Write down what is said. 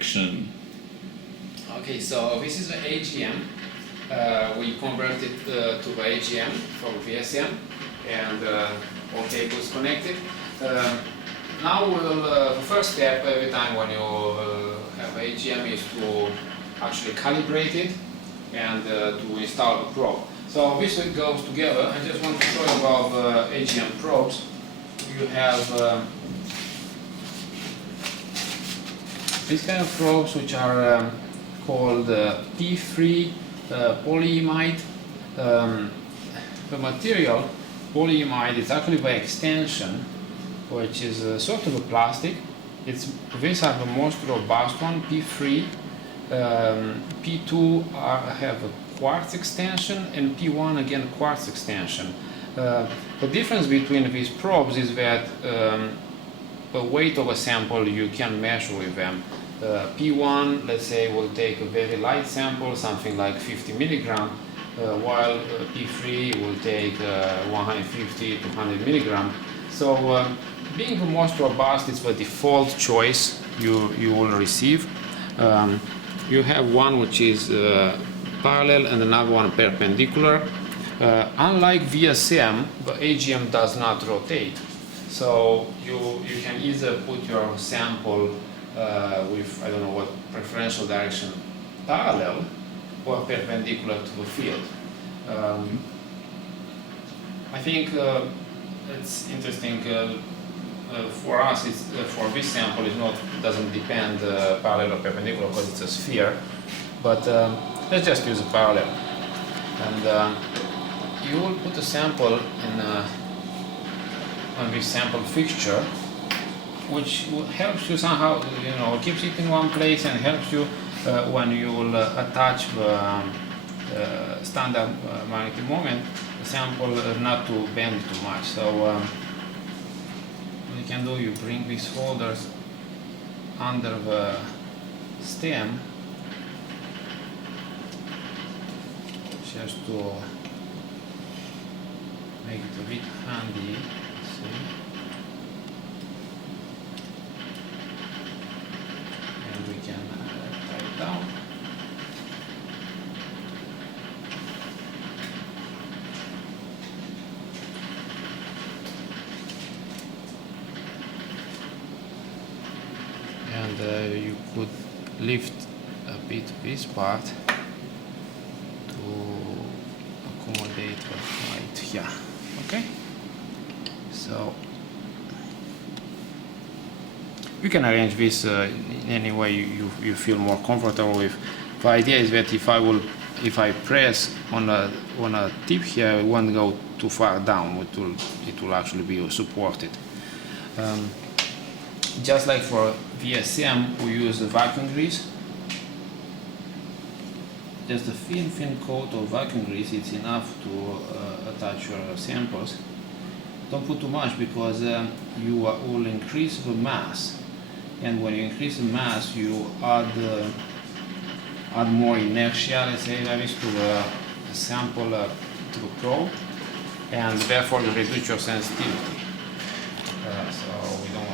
action. Okay, so this is the AGM. We converted to the AGM from VSM, and all cables connected. Now the first step every time when you have AGM is to actually calibrate it and to install the probe. So this goes together. I just want to show you about the AGM probes. You have these kind of probes which are called P3 polyimide. The material polyimide is actually the extension, which is sort of a plastic. These are the most robust one, P3. P2 have a quartz extension, and P1 again quartz extension. The difference between these probes is that the weight of a sample you can measure with them. P1, let's say, will take a very light sample, something like 50 milligram, while P3 will take 150 to 100 milligram. So being the most robust is the default choice you will receive. You have one which is parallel and another one perpendicular. Unlike VSM, the AGM does not rotate. So you can either put your sample with, I don't know what preferential direction, parallel or perpendicular to the field. I think it's interesting for us. For this sample, doesn't depend parallel or perpendicular because it's a sphere. But let's just use a parallel, and you will put a sample on this sample fixture, which helps you somehow, keeps it in one place and helps you when you will attach the standard magnetic moment, the sample not to bend too much. So what you can do, you bring these holders under the stem just to make it a bit handy. See? And we can tie it down. And you could lift a bit this part to accommodate the height here. Okay? So you can arrange this in any way you feel more comfortable with. The idea is that if I press on a tip here, it won't go too far down. It will actually be supported. Just like for VSM, we use a vacuum grease. Just a thin coat of vacuum grease, it's enough to attach your samples. Don't put too much because you will increase the mass, and when you increase the mass, you add more inertia, let's say that is, to the sample, to the probe, and therefore you reduce your sensitivity. So we don't